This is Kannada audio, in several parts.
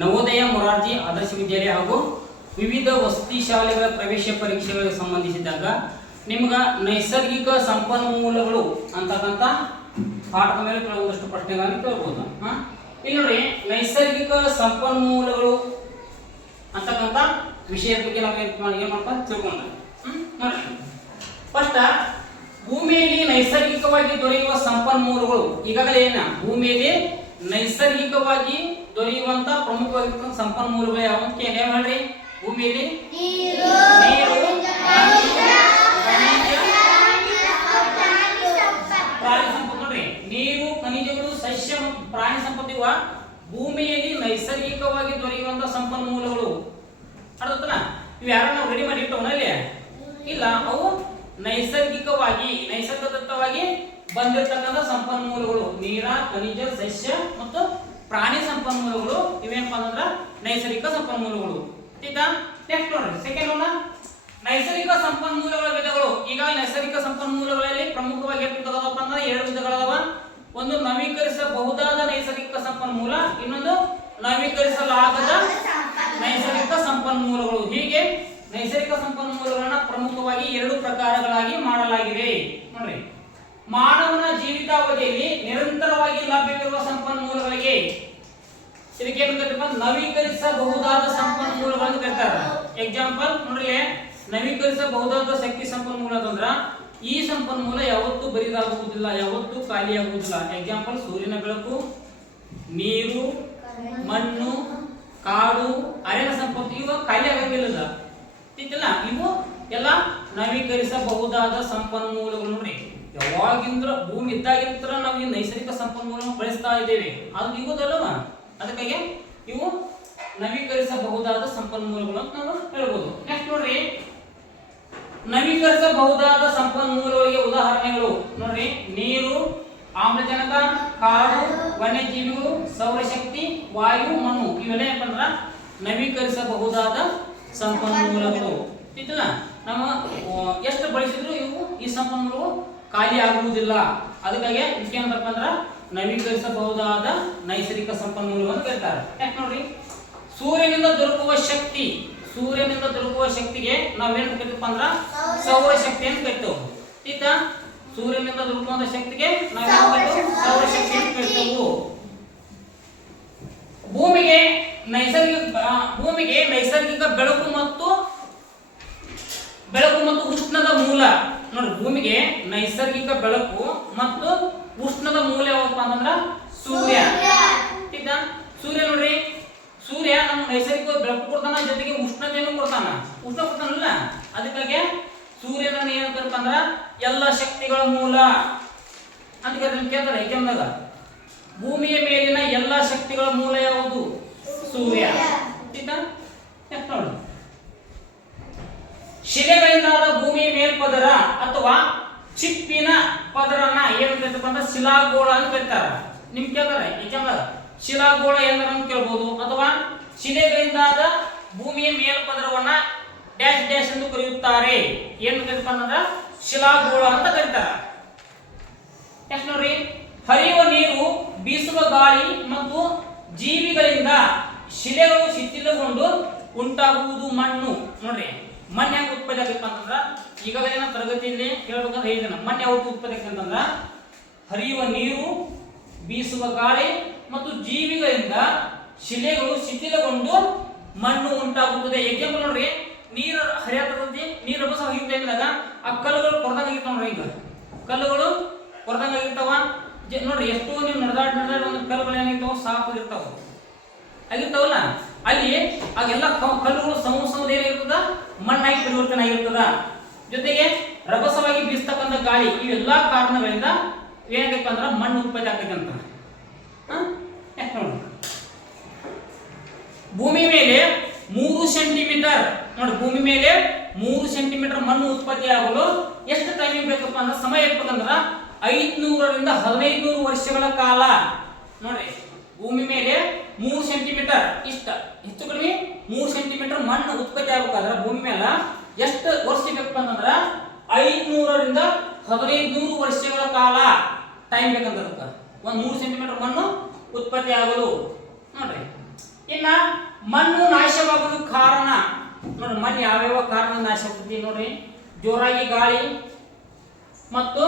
ನವೋದಯ ಮೊರಾರ್ಜಿ ಆದರ್ಶ ವಿದ್ಯಾಲಯ ಹಾಗೂ ವಿವಿಧ ವಸತಿ ಶಾಲೆಗಳ ಪ್ರವೇಶ ಪರೀಕ್ಷೆಗಳಿಗೆ ಸಂಬಂಧಿಸಿದಾಗ ನಿಮ್ಗೆ ನೈಸರ್ಗಿಕ ಸಂಪನ್ಮೂಲಗಳು ಅಂತಕ್ಕಂಥ ಪಾಠದ ಮೇಲೆ ಕೆಲವೊಂದಷ್ಟು ಪ್ರಶ್ನೆಗಳನ್ನು ಕೇಳಬಹುದು. ಇಲ್ಲಿ ನೋಡಿ, ನೈಸರ್ಗಿಕ ಸಂಪನ್ಮೂಲಗಳು ಅಂತಕ್ಕಂಥ ವಿಷಯದ ಬಗ್ಗೆ ನಾವು ಏನು ಮಾಡ್ತಾ ತಿಳ್ಕೊಂಡ್ರೆ ನೋಡಿ, ಫಸ್ಟ್ ಭೂಮಿಯಲ್ಲಿ ನೈಸರ್ಗಿಕವಾಗಿ ದೊರೆಯುವ ಸಂಪನ್ಮೂಲಗಳು. ಈಗಾಗಲೇ ಭೂಮಿಯಲ್ಲಿ ನೈಸರ್ಗಿಕವಾಗಿ ದೊರೆಯುವಂತ ಪ್ರಮುಖವಾಗಿರ್ತಕ್ಕಂಥ ಸಂಪನ್ಮೂಲಗಳು ಯಾವ ಅಂತ ಹೇಳ್ರಿ? ಭೂಮಿಯಲ್ಲಿ ನೀರು, ಪ್ರಾಣಿ ಸಂಪತ್ತು. ನೋಡ್ರಿ, ನೀರು, ಖನಿಜಗಳು, ಸಸ್ಯ ಮತ್ತು ಪ್ರಾಣಿ ಸಂಪತ್ತು ಇವ ಭೂಮಿಯಲ್ಲಿ ನೈಸರ್ಗಿಕವಾಗಿ ದೊರೆಯುವಂತ ಸಂಪನ್ಮೂಲಗಳು. ಅರ್ಥಾಯ್ತಲ್ಲ? ಇವು ಯಾರು ನಾವು ರೆಡಿ ಮಾಡಿ ಇಟ್ಟವನ ಇಲ್ಲಿ ಇಲ್ಲ, ಅವು ನೈಸರ್ಗಿಕದತ್ತವಾಗಿ ಬಂದಿರತಕ್ಕಂಥ ಸಂಪನ್ಮೂಲಗಳು. ನೀರ, ಖನಿಜ, ಸಸ್ಯ ಮತ್ತು ಪ್ರಾಣಿ ಸಂಪನ್ಮೂಲಗಳು ಇವೇನಪ್ಪ ಅಂದ್ರೆ ನೈಸರ್ಗಿಕ ಸಂಪನ್ಮೂಲಗಳು. ಆಯ್ತಾ? ನೆಕ್ಸ್ಟ್ ನೋಡ್ರಿ, ಸೆಕೆಂಡ್ ಒನ್, ನೈಸರ್ಗಿಕ ಸಂಪನ್ಮೂಲಗಳ ವಿಧಗಳು. ಈಗ ನೈಸರ್ಗಿಕ ಸಂಪನ್ಮೂಲಗಳಲ್ಲಿ ಪ್ರಮುಖವಾಗಿ ಎಷ್ಟು ಅಂದ್ರೆ ಎರಡು ವಿಧಗಳದಾವ. ಒಂದು ನವೀಕರಿಸಬಹುದಾದ ನೈಸರ್ಗಿಕ ಸಂಪನ್ಮೂಲ, ಇನ್ನೊಂದು ನವೀಕರಿಸಲಾಗದ ನೈಸರ್ಗಿಕ ಸಂಪನ್ಮೂಲಗಳು. ಹೀಗೆ ನೈಸರ್ಗಿಕ ಸಂಪನ್ಮೂಲಗಳನ್ನ ಪ್ರಮುಖವಾಗಿ ಎರಡು ಪ್ರಕಾರಗಳಾಗಿ ಮಾಡಲಾಗಿದೆ. ನೋಡ್ರಿ, ಮಾನವನ ಜೀವಿತಾವಧಿಯಲ್ಲಿ ನಿರಂತರವಾಗಿ ಲಭ್ಯವಿರುವ ಸಂಪನ್ಮೂಲಗಳಿಗೆ ಇದಕ್ಕೆ ನವೀಕರಿಸಬಹುದಾದ ಸಂಪನ್ಮೂಲಗಳನ್ನು ಕರೀತಾರೆ. ಎಕ್ಸಾಂಪಲ್ ನೋಡ್ರಿ, ನವೀಕರಿಸಬಹುದಾದ ಶಕ್ತಿ ಸಂಪನ್ಮೂಲ ಅಂತಂದ್ರ ಈ ಸಂಪನ್ಮೂಲ ಯಾವತ್ತೂ ಬರಿದಾಗುವುದಿಲ್ಲ, ಯಾವತ್ತೂ ಖಾಲಿಯಾಗುವುದಿಲ್ಲ. ಎಕ್ಸಾಂಪಲ್ ಸೂರ್ಯನ ಬೆಳಕು, ನೀರು, ಮಣ್ಣು, ಕಾಡು, ಅರಣ್ಯ ಸಂಪತ್ತು ಇವು ಖಾಲಿ ಆಗಂಗಿಲ್ಲ. ಇವು ಎಲ್ಲ ನವೀಕರಿಸಬಹುದಾದ ಸಂಪನ್ಮೂಲಗಳು. ನೋಡ್ರಿ, ಯಾವಾಗಿಂದ್ರ ಭೂಮಿ ಇದ್ದಾಗಿಂತ್ರ ನಾವು ಈ ನೈಸರ್ಗಿಕ ಸಂಪನ್ಮೂಲವನ್ನು ಬಳಸ್ತಾ ಇದ್ದೇವೆ, ಅದು ಇವುದಲ್ಲವ. ಅದಕ್ಕಾಗಿ ಇವು ನವೀಕರಿಸಬಹುದಾದ ಸಂಪನ್ಮೂಲಗಳು ಅಂತ ನಾವು ಹೇಳ್ಬೋದು. ನೆಕ್ಸ್ಟ್ ನೋಡ್ರಿ, ನವೀಕರಿಸಬಹುದಾದ ಸಂಪನ್ಮೂಲಗಳಿಗೆ ಉದಾಹರಣೆಗಳು. ನೋಡ್ರಿ, ನೀರು, ಆಮ್ಲಜನಕ, ಕಾಡು, ವನ್ಯಜೀವಿಗಳು, ಸೌರಶಕ್ತಿ, ವಾಯು, ಮಣ್ಣು ಇವೆಲ್ಲ ಏನಪ್ಪ ಅಂದ್ರ ನವೀಕರಿಸಬಹುದಾದ ಸಂಪನ್ಮೂಲಗಳು. ಇತ್ತಲ್ಲ, ನಮ್ಮ ಎಷ್ಟು ಬಳಸಿದ್ರು ಇವು ಈ ಸಂಪನ್ಮೂಲಗಳು ಖಾಲಿ ಆಗುವುದಿಲ್ಲ. ಅದಕ್ಕಾಗಿ ಏನಪ್ಪ ಅಂದ್ರ ನವೀಕರಿಸಬಹುದಾದ ನೈಸರ್ಗಿಕ ಸಂಪನ್ಮೂಲಗಳನ್ನು ಕರೀತಾರೆ. ಯಾಕೆ ನೋಡ್ರಿ, ಸೂರ್ಯನಿಂದ ದೊರಕುವ ಶಕ್ತಿ, ಸೂರ್ಯನಿಂದ ದೊರಕುವ ಶಕ್ತಿಗೆ ನಾವೇನು ಕರಿತೀವಪ್ಪ ಅಂದ್ರ ಸೌರಶಕ್ತಿ ಅಂತ ಕರಿತೇವೆ. ಈಗ ಸೂರ್ಯನಿಂದ ದೊರಕುವಂತ ಶಕ್ತಿಗೆ ನಾವೇನು ಸೌರಶಕ್ತಿ ಅಂತ ಕರಿತೇವೆ. ಭೂಮಿಗೆ ನೈಸರ್ಗಿಕ ಬೆಳಕು ಮತ್ತು ಉಷ್ಣದ ಮೂಲ. ನೋಡಿ, ಭೂಮಿಗೆ ನೈಸರ್ಗಿಕ ಬೆಳಕು ಮತ್ತು ಉಷ್ಣದ ಮೂಲ ಯಾವಪ್ಪ ಅಂತಂದ್ರ ಸೂರ್ಯ. ಈಗ ಸೂರ್ಯ ನೋಡ್ರಿ, ಸೂರ್ಯ ನಮ್ಮ ನೈಸರ್ಗಿಕ ಬೆಳಕು ಕೊಡ್ತಾನ, ಜೊತೆಗೆ ಉಷ್ಣತೆಯನ್ನು ಕೊಡ್ತಾನ. ಉಷ್ಣ ಕೊಡ್ತಾನಲ್ಲ, ಅದಕ್ಕಾಗಿ ಸೂರ್ಯನ ಏನಂತಾರಪ್ಪ ಅಂದ್ರ ಎಲ್ಲ ಶಕ್ತಿಗಳ ಮೂಲ ಅಂತ ಕೇಳ್ತಾರೆ ಎಕ್ಸಾಮ್ದಾಗ. ಭೂಮಿಯ ಮೇಲಿನ ಎಲ್ಲ ಶಕ್ತಿಗಳ ಮೂಲ ಯಾವುದು? ಸೂರ್ಯ. ನೋಡಿ, ಶಿಲೆಗಳಿಂದಾದ ಭೂಮಿಯ ಮೇಲ್ಪದರ ಅಥವಾ ಚಿಪ್ಪಿನ ಪದರನ್ನ ಏನು ಕರೀತಪ್ಪ ಅಂದ್ರೆ ಶಿಲಾಗೋಳ ಅಂತ ಕರೀತಾರ. ನಿಮ್ ಕೇಳ್ತಾರೆ ಎಕ್ಸಾಮ್ದಾಗ ಶಿಲಾಗೋಳ ಎಂದ್ರ ಅಂತ ಕೇಳ್ಬೋದು. ಅಥವಾ ಶಿಲೆಗಳಿಂದಾದ ಭೂಮಿಯ ಮೇಲ್ಪದರವನ್ನ ಡ್ಯಾಶ್ ಡ್ಯಾಶ್ ಎಂದು ಕರೆಯುತ್ತಾರೆ. ಏನು ಕರೀತಪ್ಪ ಅಂದ್ರೆ ಶಿಲಾಗೋಳ ಅಂತ ಕರೀತಾರ. ನೆಕ್ಸ್ಟ್ ನೋಡ್ರಿ, ಹರಿಯುವ ನೀರು, ಬೀಸುವ ಗಾಳಿ ಮತ್ತು ಜೀವಿಗಳಿಂದ ಶಿಲೆಗಳು ಶಿಥಿಲಗೊಂಡು ಉಂಟಾಗುವುದು ಮಣ್ಣು. ನೋಡ್ರಿ, ಮಣ್ಣು ಹೆಂಗ್ ಉತ್ಪತ್ತಿ ಆಗತ್ತ ಅಂತಂದ್ರ ಈಗಾಗಲೇ ನಾವು ತರಗತಿಯಲ್ಲಿ ಹೇಳ್ಬೇಕಂದ್ರೆ ಹೇಳಿದ್ದೇನೆ. ಮಣ್ಣು ಯಾವತ್ತು ಉತ್ಪತ್ತಿ ಆಗತ್ತೆ ಅಂತಂದ್ರ ಹರಿಯುವ ನೀರು, ಬೀಸುವ ಗಾಳಿ ಮತ್ತು ಜೀವಿಗಳಿಂದ ಶಿಲೆಗಳು ಶಿಥಿಲಗೊಂಡು ಮಣ್ಣು ಉಂಟಾಗುತ್ತದೆ. ಎಕ್ಸಾಂಪಲ್ ನೋಡ್ರಿ, ನೀರು ಹರಿಯತಂತಿ, ನೀರು ಬಸ್ ಹರಿಯುವ ಟೈಮ್ದಾಗ ಆ ಕಲ್ಲುಗಳು ಕೊರದಂಗ ಆಗಿರ್ತಾವ. ನೋಡ್ರಿ, ಈಗ ಕಲ್ಲುಗಳು ಕೊರದಂಗ ಆಗಿರ್ತಾವ. ನೋಡ್ರಿ, ಎಷ್ಟೋ ನೀವು ನಡೆದಾಡ್ ಒಂದು ಕಲ್ಲುಗಳು ಏನಾಗಿರ್ತಾವ, ಸಾಫ್ ಆಗಿರ್ತಾವಲ್ಲ, ಅಲ್ಲಿ ಆಗೆಲ್ಲ ಕಲ್ಲುಗಳು ಸಮೂಹ ಏನಿರ್ತದ, ಮಣ್ಣಾಗಿ ಪರಿವರ್ತನೆ ಆಗಿರ್ತದ. ಜೊತೆಗೆ ರಭಸವಾಗಿ ಬೀಸ್ತಕ್ಕಂಥ ಗಾಳಿ, ಇವೆಲ್ಲಾ ಕಾರಣಗಳಿಂದ ಏನಾಗೈತೆ ಅಂದ್ರೆ ಮಣ್ಣು ಉತ್ಪತ್ತಿ ಆಗ್ತೈತೆ ಅಂತ. ನೋಡಿ, ಭೂಮಿ ಮೇಲೆ 3 ಸೆಂಟಿಮೀಟರ್, ನೋಡಿ ಭೂಮಿ ಮೇಲೆ 3 ಸೆಂಟಿಮೀಟರ್ ಮಣ್ಣು ಉತ್ಪತ್ತಿ ಆಗಲು ಎಷ್ಟು ಟೈಮಿಂಗ್ ಬೇಕಪ್ಪ ಅಂದ್ರೆ ಸಮಯ ಬೇಕಂದ್ರ 500 ರಿಂದ 1500 ವರ್ಷಗಳ ಕಾಲ. ನೋಡ್ರಿ, ಭೂಮಿ ಮೇಲೆ 3 ಸೆಂಟಿಮೀಟರ್, ಇಷ್ಟ ಹೆಚ್ಚು ಕಡಿಮೆ 3 ಸೆಂಟಿಮೀಟರ್ ಮಣ್ಣು ಉತ್ಪತ್ತಿ ಆಗಬೇಕಾದ್ರೆ ಭೂಮಿ ಮೇಲೆ ಎಷ್ಟು ವರ್ಷ ಬೇಕಪ್ಪ ಅಂತಂದ್ರ 500 ರಿಂದ 1500 ವರ್ಷಗಳ ಕಾಲ ಟೈಮ್ ಬೇಕಂತ. ಅದಕ್ಕೆ 3 ಸೆಂಟಿಮೀಟರ್ ಮಣ್ಣು ಉತ್ಪತ್ತಿ ಆಗಲು. ನೋಡ್ರಿ, ಇನ್ನ ಮಣ್ಣು ನಾಶವಾಗುವ ಕಾರಣ ನೋಡ್ರಿ, ಮಣ್ಣು ಯಾವ್ಯಾವ ಕಾರಣ ನಾಶ ಆಗ್ತೈತಿ ನೋಡ್ರಿ. ಜೋರಾಗಿ ಗಾಳಿ ಮತ್ತು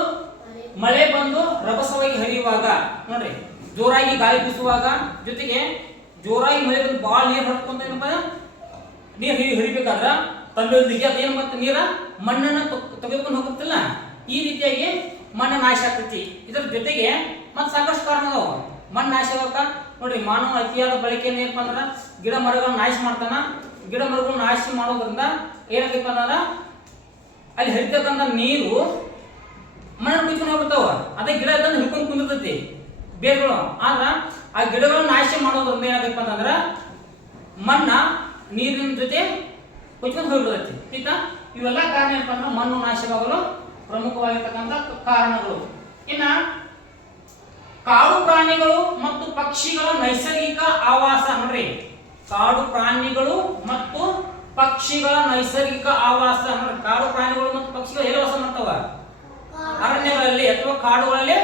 ಮಳೆ ಬಂದು ರಭಸವಾಗಿ ಹರಿಯುವಾಗ ನೋಡ್ರಿ, ಜೋರಾಗಿ ಗಾಳಿ ಬೀಸುವಾಗ, ಜೊತೆಗೆ ಜೋರಾಗಿ ಮಳೆ ಬಂದು ಬಾಳ ನೀರು ಹರ್ಕೊಂತ ಏನಪ್ಪ ನೀರು ಹರಿಬೇಕಾದ್ರ ತಂಡೊಂದಿಗೆ ಅದೇನು ಮತ್ತೆ ನೀರ ಮಣ್ಣನ್ನು ತೆಗೆದುಕೊಂಡು ಹೋಗುತ್ತಿಲ್ಲ. ಈ ರೀತಿಯಾಗಿ ಮಣ್ಣು ನಾಶ ಆಗ್ತೈತಿ. ಇದರ ಜೊತೆಗೆ ಮತ್ತೆ ಸಾಕಷ್ಟು ಕಾರಣ ಅದಾವ ಮಣ್ಣು ನಾಶ ಆಗಕ್ಕ. ನೋಡ್ರಿ, ಮಾನವ ಅತಿಯಾದ ಬಳಕೆಯನ್ನು ಏನಪ್ಪ ಅಂದ್ರ ಗಿಡ ಮರಗಳನ್ನ ನಾಶ ಮಾಡ್ತಾನ. ಗಿಡ ಮರಗಳನ್ನ ನಾಶ ಮಾಡೋದ್ರಿಂದ ಏನಾಗೈತಪ್ಪ ಅಂದ್ರ ಅಲ್ಲಿ ಹರಿತಕ್ಕಂಥ ನೀರು ಮಣ್ಣು ಕುಯ್ಕೊಂಡು ಹೋಗ್ತಾವ. ಅದೇ ಗಿಡ ಅದನ್ನು ಹಿಡ್ಕೊಂಡು ಕುಂದಿರ್ತೈತಿ ಬೇರ್ಗಳು. ಆದ್ರ ಆ ಗಿಡಗಳನ್ನ ನಾಶ ಮಾಡೋದ್ರಿಂದ ಏನಾಗೈತಪ್ಪ ಅಂತಂದ್ರ ಮಣ್ಣ ನೀರಿನ ಜೊತೆ ಕುಚ್ಕೊಂಡು ಹೋಗ್ಬಿಡ್ತೈತಿ. ಆಯ್ತಾ? ಇವೆಲ್ಲ ಕಾರಣ ಏನಪ್ಪ ಅಂದ್ರೆ ಮಣ್ಣು ನಾಶವಾಗಲು ಪ್ರಮುಖವಾಗಿರ್ತಕ್ಕಂಥ ಕಾರಣಗಳು. ಇನ್ನ ಕಾಡು ಪ್ರಾಣಿಗಳು ಮತ್ತು ಪಕ್ಷಿಗಳ ನೈಸರ್ಗಿಕ ಆವಾಸ ನೋಡ್ರಿ. ಕಾಡು ಪ್ರಾಣಿಗಳು ಮತ್ತು ಪಕ್ಷಿಗಳ ನೈಸರ್ಗಿಕ ಆವಾಸ ನೋಡ್ರಿ. ಕಾಡು ಪ್ರಾಣಿಗಳು ಮತ್ತು ಪಕ್ಷಿಗಳು ಎಲ್ಲಿ ವಾಸ ಮಾಡ್ತಾವ? ಅರಣ್ಯಗಳಲ್ಲಿ ಅಥವಾ ಕಾಡುಗಳಲ್ಲಿ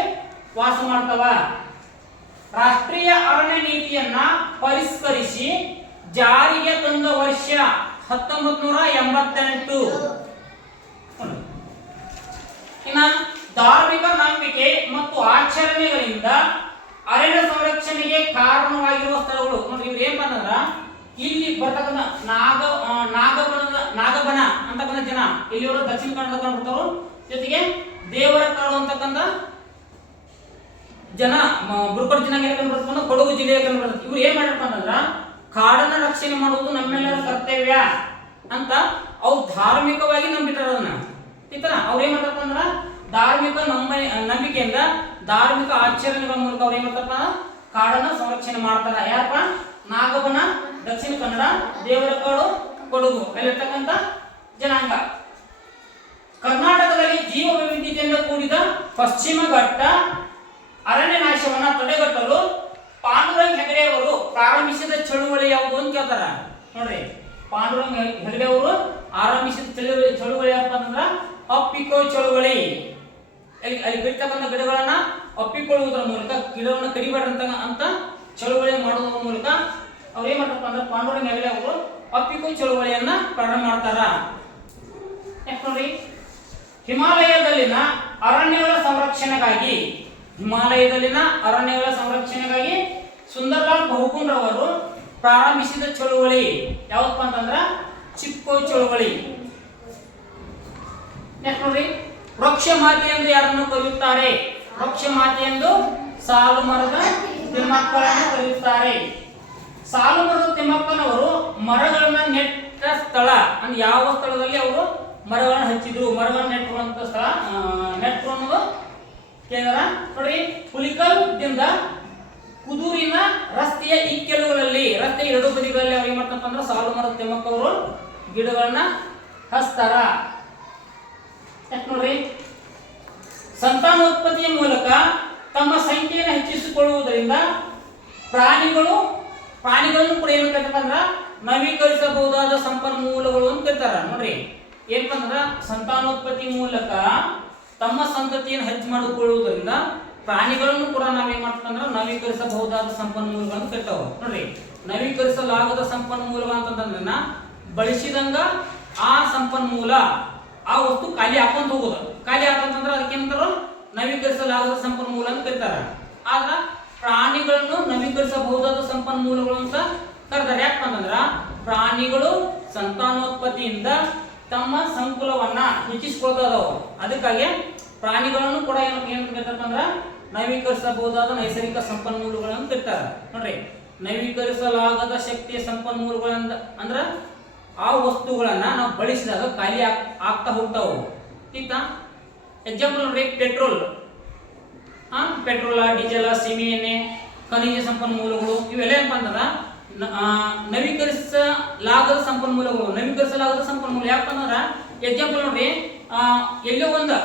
ವಾಸ ಮಾಡ್ತಾವ. ರಾಷ್ಟ್ರೀಯ ಅರಣ್ಯ ನೀತಿಯನ್ನ ಪರಿಷ್ಕರಿಸಿ ಜಾರಿಗೆ ತಂದ ವರ್ಷ 1988. ಇನ್ನ ಧಾರ್ಮಿಕ ನಂಬಿಕೆ ಮತ್ತು ಆಚರಣೆಗಳಿಂದ ಅರಣ್ಯ ಸಂರಕ್ಷಣೆಗೆ ಕಾರಣವಾಗಿರುವ ಸ್ಥಳಗಳು ನೋಡಿ. ಇವ್ರು ಏನ್ ಬಂದ್ರ ಇಲ್ಲಿ ಬರ್ತಕ್ಕಂಥ ನಾಗಬನ ಅಂತಕ್ಕಂಥ ಜನ ಇಲ್ಲಿವರು ದಕ್ಷಿಣ ಕನ್ನಡ ಬರ್ತಾರು. ಜೊತೆಗೆ ದೇವರ ಕಾಡು ಅಂತಕ್ಕಂಥ ಜನ ಬುರ್ಕಡ್ ಜನಾಂಗ ಬರ್ತಕ್ಕಂಥ ಕೊಡಗು ಜಿಲ್ಲೆಯ ಬರ್ತದೆ. ಇವ್ರು ಏನ್ ಮಾಡಿರಪ್ಪ ಅಂತಂದ್ರ ಕಾಡನ್ನ ರಕ್ಷಣೆ ಮಾಡುವುದು ನಮ್ಮೆಲ್ಲರ ಕರ್ತವ್ಯ ಅಂತ ಅವ್ರು ಧಾರ್ಮಿಕವಾಗಿ ನಂಬಿತಾರ. ಅದನ್ನ ಈ ತರ ಅವ್ರು ಏನ್ ಮಾಡ್ತಾರಪ್ಪ ಅಂದ್ರ ಧಾರ್ಮಿಕ ನಂಬಿಕೆಯಿಂದ ಧಾರ್ಮಿಕ ಆಚರಣೆಗಳ ಮೂಲಕ ಅವ್ರು ಏನ್ ಮಾಡ್ತಾರಪ್ಪ ಕಾಡನ್ನ ಸಂರಕ್ಷಣೆ ಮಾಡ್ತಾರ. ಯಾರಪ್ಪ? ನಾಗಬನ, ದಕ್ಷಿಣ ಕನ್ನಡ, ದೇವರ ಕಾಡು, ಕೊಡಗು ಅಲ್ಲಿರ್ತಕ್ಕಂಥ ಜನಾಂಗ. ಕರ್ನಾಟಕದಲ್ಲಿ ಜೀವ ವೈವಿಧ್ಯತೆಯಿಂದ ಕೂಡಿದ ಪಶ್ಚಿಮ ಘಟ್ಟ ಅರಣ್ಯ ನಾಶವನ್ನ ತಡೆಗಟ್ಟಲು ಪಾಂಡುರಂಗ ಹೆಗಡೆ ಅವರು ಪ್ರಾರಂಭಿಸಿದ ಚಳುವಳಿ ಯಾವುದು ಅಂತ ಕೇಳ್ತಾರ. ನೋಡ್ರಿ, ಪಾಂಡುರಂಗ ಹೆಗಡೆ ಅವರು ಆರಂಭಿಸಿದ ಚಳುವಳಿ ಯಾವಪ್ಪ ಅಂತಂದ್ರ ಅಪ್ಪಿಕೋ ಚಳುವಳಿ. ಅಲ್ಲಿ ಬಿಡ್ತಕ್ಕಂಥ ಗಿಡಗಳನ್ನ ಅಪ್ಪಿಕೊಳ್ಳುವುದರ ಮೂಲಕ, ಗಿಡವನ್ನು ಕಡಿಬಾರ್ದಂತ ಅಂತ ಚಳುವಳಿ ಮಾಡುವುದರ ಮೂಲಕ ಅವ್ರು ಏನ್ ಮಾಡ್ತಾರಪ್ಪ ಅಂದ್ರೆ ಪಾಂಡುರಂಗ ಹೆಗಡೆ ಅವರು ಅಪ್ಪಿಕೋ ಚಳುವಳಿಯನ್ನ ಪ್ರಾರಂಭ ಮಾಡ್ತಾರ. ಯಾಕೆ ನೋಡ್ರಿ, ಹಿಮಾಲಯದಲ್ಲಿನ ಅರಣ್ಯಗಳ ಸಂರಕ್ಷಣೆಗಾಗಿ ಸುಂದರಲಾಲ್ ಬಹುಗುಣ್ ಅವರು ಪ್ರಾರಂಭಿಸಿದ ಚಳುವಳಿ ಯಾವಪ್ಪ ಅಂತಂದ್ರ ಚಿಪ್ಕೋ ಚಳುವಳಿ. ನೆಕ್ಸ್ಟ್ ನೋಡ್ರಿ, ವೃಕ್ಷ ಮಾತೆ ಎಂದು ಯಾರನ್ನು ಕರೆಯುತ್ತಾರೆ? ವೃಕ್ಷ ಮಾತೆ ಎಂದು ಸಾಲು ಮರದ ತಿಮ್ಮಕ್ಕಳನ್ನು ಕರೆಯುತ್ತಾರೆ. ಸಾಲು ಮರದ ತಿಮ್ಮಕ್ಕನವರು ಮರಗಳನ್ನ ನೆಟ್ಟ ಸ್ಥಳ ಅಂದ್ರೆ ಯಾವ ಸ್ಥಳದಲ್ಲಿ ಅವರು ಮರಗಳನ್ನು ಹಚ್ಚಿದ್ರು, ಮರಗಳನ್ನು ನೆಟ್ಟುವಂತ ಸ್ಥಳ ನೆಟ್ಟು ಅನ್ನೋದು ಕೇಂದ್ರ. ನೋಡ್ರಿ, ಹುಲಿಕಲ್ದಿಂದ ಕುದೂರಿನ ರಸ್ತೆಯ ಇಕ್ಕೆಲುಗಳಲ್ಲಿ, ರಸ್ತೆಯ ಎರಡು ಬದಿಗಳಲ್ಲಿ ಅವ್ರು ಏನ್ ಮಾಡ್ತಾರಪ್ಪ ಅಂದ್ರೆ ಸಾಲು ಮರದ ತಿಮ್ಮಕ್ಕ ಅವರು ಗಿಡಗಳನ್ನ ಹಚ್ತಾರ. ನೋಡ್ರಿ, ಸಂತಾನೋತ್ಪತ್ತಿಯ ಮೂಲಕ ತಮ್ಮ ಸಂಖ್ಯೆಯನ್ನು ಹೆಚ್ಚಿಸಿಕೊಳ್ಳುವುದರಿಂದ ಪ್ರಾಣಿಗಳನ್ನು ಕೂಡ ಏನು ಕರೀತಾರ ಅಂದ್ರ ನವೀಕರಿಸಬಹುದಾದ ಸಂಪನ್ಮೂಲಗಳು ಅಂತ ಕರೀತಾರ. ನೋಡ್ರಿ, ಏನಪ್ಪ ಅಂದ್ರ ಸಂತಾನೋತ್ಪತ್ತಿ ಮೂಲಕ ತಮ್ಮ ಸಂತತಿಯನ್ನು ಹೆಚ್ಚು ಮಾಡಿಕೊಳ್ಳುವುದರಿಂದ ಪ್ರಾಣಿಗಳನ್ನು ಕೂಡ ನಾವೇನ್ ಮಾಡ್ತಂದ್ರ ನವೀಕರಿಸಬಹುದಾದ ಸಂಪನ್ಮೂಲಗಳನ್ನು ಕರಿತಾವ. ನೋಡ್ರಿ, ನವೀಕರಿಸಲಾಗದ ಸಂಪನ್ಮೂಲಗಳು ಅಂತಂದ್ರ ಬಳಸಿದಂಗ ಆ ಸಂಪನ್ಮೂಲ ಆ ವಸ್ತು ಖಾಲಿ ಹಾಕೊಂತ ಹೋಗುದು. ಖಾಲಿ ಹಾಕಂತಂದ್ರ ಅದಕ್ಕೇನಂತಾರ ನವೀಕರಿಸಲಾಗದ ಸಂಪನ್ಮೂಲ ಅಂತ ಕರೀತಾರ. ಆದ್ರ ಪ್ರಾಣಿಗಳನ್ನು ನವೀಕರಿಸಬಹುದಾದ ಸಂಪನ್ಮೂಲಗಳು ಅಂತ ಕರೀತಾರೆ. ಯಾಕಪ್ಪ ಅಂತಂದ್ರ ಪ್ರಾಣಿಗಳು ಸಂತಾನೋತ್ಪತ್ತಿಯಿಂದ ತಮ್ಮ ಸಂಕುಲವನ್ನ ಹೆಚ್ಚಿಸಿಕೊಳ್ತಾ ಇದಾವ. ಅದಕ್ಕಾಗಿ ಪ್ರಾಣಿಗಳನ್ನು ಕೂಡ ಏನ್ ಕರೀತಾರಪ್ಪ ಅಂದ್ರ ನವೀಕರಿಸಬಹುದಾದ ನೈಸರ್ಗಿಕ ಸಂಪನ್ಮೂಲಗಳನ್ನು ಕರೀತಾರ. ನೋಡ್ರಿ, ನವೀಕರಿಸಲಾಗದ ಶಕ್ತಿಯ ಸಂಪನ್ಮೂಲಗಳಂದ ಅಂದ್ರ ಆ ವಸ್ತುಗಳನ್ನ ನಾವು ಬಳಸಿದಾಗ ಖಾಲಿ ಆಗ್ತಾ ಹೋಗ್ತಾವು. ಆಯ್ತಾ? ಎಕ್ಸಾಂಪಲ್ ನೋಡ್ರಿ, ಪೆಟ್ರೋಲ್, ಡೀಸೆಲ್, ಸೀಮೆ ಎಣ್ಣೆ, ಖನಿಜ ಸಂಪನ್ಮೂಲಗಳು ಇವೆಲ್ಲ ಏನಪ್ಪ ಅಂತಂದ್ರ ನವೀಕರಿಸಲಾಗದ ಸಂಪನ್ಮೂಲಗಳು. ನವೀಕರಿಸಲಾಗದ ಸಂಪನ್ಮೂಲ ಯಾಕಪ್ಪ ಅಂದ್ರ ಎಕ್ಸಾಂಪಲ್ ನೋಡ್ರಿ, ಎಲ್ಲೋ ಒಂದು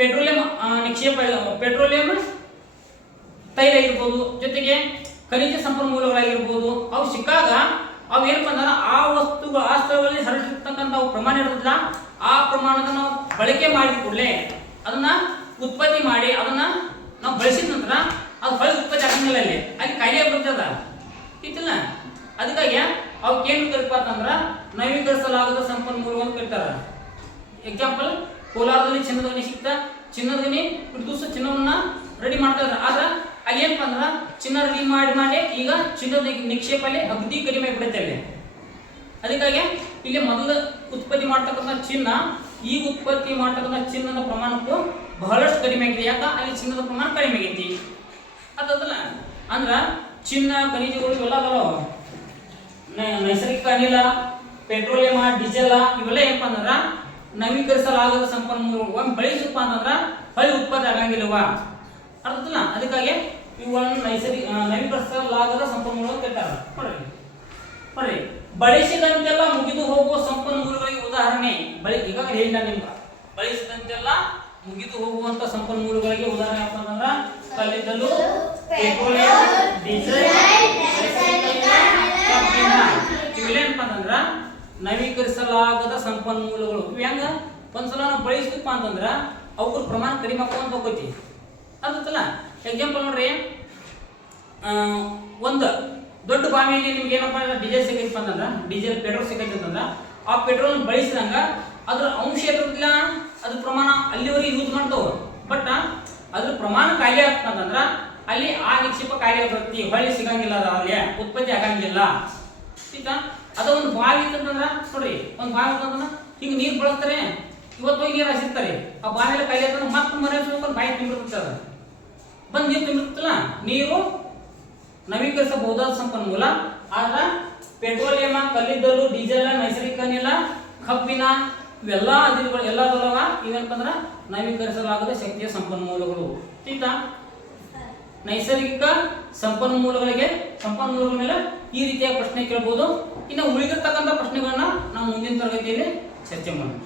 ಪೆಟ್ರೋಲಿಯಂ ಪೆಟ್ರೋಲಿಯಂ ತೈಲ ಇರ್ಬೋದು, ಜೊತೆಗೆ ಖನಿಜ ಸಂಪನ್ಮೂಲಗಳಾಗಿರ್ಬೋದು. ಅವು ಸಿಕ್ಕಾಗ ಅವು ಏನಪ್ಪ ಅಂದ್ರೆ ಆ ವಸ್ತುಗಳು ಆ ಸ್ಥಳಗಳಲ್ಲಿ ಹರಡಿರ್ತಕ್ಕಂಥ ಪ್ರಮಾಣ ಇರೋದಿಲ್ಲ. ಆ ಪ್ರಮಾಣದ ನಾವು ಬಳಕೆ ಮಾಡಿದ ಕೂಡಲೇ ಅದನ್ನ ಉತ್ಪತ್ತಿ ಮಾಡಿ ಅದನ್ನ ನಾವು ಬಳಸಿದ ನಂತರ ಅದು ಹೊಳೆ ಉತ್ಪತ್ತಿ ಆಗಂಗಿಲ್ಲ, ಅಲ್ಲಿ ಖಾಲಿ ಆಗ್ಬಿಡ್ತದ ಇತ್ತಿಲ್ಲ. ಅದಕ್ಕಾಗಿ ಅವು ಅವಕ್ಕೆ ಏನು ಕರೀಪ ಅಂತಂದ್ರ ನವೀಕರಿಸಲಾಗದ ಸಂಪನ್ಮೂಲಗಳು ಅಂತ ಕರೀತಾರ. ಎಕ್ಸಾಂಪಲ್, ಕೋಲಾರದಲ್ಲಿ ಚಿನ್ನದ ಗಣಿ ಸಿಕ್ತ, ಚಿನ್ನದ ಗಣಿ ದಿವಸ ಚಿನ್ನವನ್ನ ರೆಡಿ ಮಾಡ್ತಾ ಇದ್ರು. ಆದ್ರೆ ಏನಪ್ಪ ಅಂದ್ರ ಚಿನ್ನ ರೆಡಿ ಮಾಡಿ ಈಗ ಚಿನ್ನದ ನಿಕ್ಷೇಪಲ್ಲಿ ಅಗದಿ ಕಡಿಮೆ ಬಿಡುತ್ತೆ ಅಲ್ಲಿ. ಅದಕ್ಕಾಗಿ ಇಲ್ಲಿ ಮೊದಲು ಉತ್ಪತ್ತಿ ಮಾಡ್ತಕ್ಕಂಥ ಚಿನ್ನ ಈಗ ಉತ್ಪತ್ತಿ ಮಾಡ್ತಕ್ಕಂಥ ಚಿನ್ನದ ಪ್ರಮಾಣಕ್ಕೂ ಬಹಳಷ್ಟು ಕಡಿಮೆ ಆಗಿದೆ. ಯಾಕ ಅಲ್ಲಿ ಚಿನ್ನದ ಪ್ರಮಾಣ ಕಡಿಮೆ ಆಗೈತಿ. ಅದಲ್ಲ ಅಂದ್ರ ಚಿನ್ನ ಖನಿಜಗಳು ಇವೆಲ್ಲ ನೈಸರ್ಗಿಕ ಅನಿಲ, ಪೆಟ್ರೋಲಿಯಂ, ಡೀಸೆಲ್ ಇವೆಲ್ಲ ಏನಪ್ಪ ಅಂದ್ರ ನವೀಕರಿಸಲಾಗದ ಸಂಪನ್ಮೂಲಗಳು. ಒಮ್ಮೆ ಬಳಸಪ್ಪ ಅಂತಂದ್ರ ಹೊಳ್ಳಿ ಉತ್ಪತ್ತಿ ಆಗಂಗಿಲ್ಲವಾ, ಅರ್ಥಲ್ಲ. ಅದಕ್ಕಾಗಿ ಇವುಗಳನ್ನು ನವೀಕರಿಸಲಾಗದ ಸಂಪನ್ಮೂಲಗಳು ಕರೀತಾರೆ. ನೋಡ್ರಿ, ಬಳಸಿದಂತೆಲ್ಲ ಮುಗಿದು ಹೋಗುವ ಸಂಪನ್ಮೂಲಗಳಿಗೆ ಉದಾಹರಣೆ ಈಗಾಗಲೇ ಹೇಳಿದ ನಿಮ್ಗೆ. ಬಳಸಿದಂತೆಲ್ಲ ಮುಗಿದು ಹೋಗುವಂತ ಸಂಪನ್ಮೂಲಗಳಿಗೆ ಉದಾಹರಣೆ ಏನಪ್ಪ ಅಂತಂದ್ರ ಕಲ್ಲಿದ್ದಲು, ಪೆಟ್ರೋಲಿಯಂ, ಡೀಸೆಲ್, ಇವೇನಪ್ಪ ಅಂತಂದ್ರ ನವೀಕರಿಸಲಾಗದ ಸಂಪನ್ಮೂಲಗಳು. ಇವು ಹೆಂಗ ಒಂದ್ಸಲ ನಾವು ಬಳಸಿದಪ್ಪ ಅಂತಂದ್ರ ಅವ್ರ ಪ್ರಮಾಣ ಕಡಿಮೆ ಹಾಕೋಂತ ಹೋಗ್ತೈತಿ. ಅರ್ಥಲ್ಲ. ಎಕ್ಸಾಂಪಲ್ ನೋಡ್ರಿ, ಒಂದು ದೊಡ್ಡ ಬಾವಿಯಲ್ಲಿ ನಿಮ್ಗೆ ಏನಪ್ಪ ಡೀಸೆಲ್ ಸಿಗೈತಪ್ಪ ಅಂತಂದ್ರ, ಡೀಸೆಲ್ ಪೆಟ್ರೋಲ್ ಸಿಗೈತೆ ಅಂತಂದ್ರ ಆ ಪೆಟ್ರೋಲ್ ಬಳಸಿದಂಗ ಅದ್ರ ಅಂಶ ಇರೋದಿಲ್ಲ, ಅದ್ರ ಪ್ರಮಾಣ ಅಲ್ಲಿವರೆಗೆ ಯೂಸ್ ಮಾಡ್ತಾವ. ಬಟ್ ಅದ್ರ ಪ್ರಮಾಣ ಖಾಲಿ ಆಗ್ತಂದ್ರ ಅಲ್ಲಿ ಆ ನಿಕ್ಷೇಪ ಖಾಲಿ ಆಗ್ತೈತಿ, ಹೊಳ್ಳಿ ಸಿಗಂಗಿಲ್ಲ, ಅಲ್ಲಿ ಉತ್ಪತ್ತಿ ಆಗಂಗಿಲ್ಲ. ಈಗ ಅದ ಒಂದು ಬಾವಿ ಅಂತಂದ್ರ ನೋಡ್ರಿ, ಒಂದು ಬಾವಿ ಅಂತಂದ್ರ ಈಗ ನೀರು ಬಳಸ್ತಾರೆ, ಇವತ್ತು ಹೋಗಿ ನೀರು ಹಸಿರ್ತಾರೆ, ಆ ಬಾವಿಯಲ್ಲಿ ಖಾಲಿ ಆಗ್ತಂದ್ರೆ ಮತ್ತೆ ಮನೆ ಬಾಯಿ ತುಂಬಿರ್ತದ, ಬಂದ್ ನೀರು ತುಂಬಿರ್ತಲ್ಲ. ನೀರು ನವೀಕರಿಸಬಹುದಾದ ಸಂಪನ್ಮೂಲ. ಆದ್ರ ಪೆಟ್ರೋಲಿಯಂ, ಕಲ್ಲಿದ್ದಲು, ಡೀಸೆಲ್, ನೈಸರ್ಗಿಕ ಅನಿಲ, ಕಬ್ಬಿನ ಇವೆಲ್ಲ ಅದಿರುಗಳು ಎಲ್ಲದಲ್ಲವ ಇವೇನಂತಂದ್ರ ನವೀಕರಿಸಲಾಗದ ಶಕ್ತಿಯ ಸಂಪನ್ಮೂಲಗಳು. ಆಯ್ತಾ? ನೈಸರ್ಗಿಕ ಸಂಪನ್ಮೂಲಗಳ ಮೇಲೆ ಈ ರೀತಿಯ ಪ್ರಶ್ನೆ ಕೇಳಬಹುದು. ಇನ್ನು ಉಳಿದಿರ್ತಕ್ಕಂಥ ಪ್ರಶ್ನೆಗಳನ್ನ ನಾವು ಮುಂದಿನ ತರಗತಿಯಲ್ಲಿ ಚರ್ಚೆ ಮಾಡೋಣ.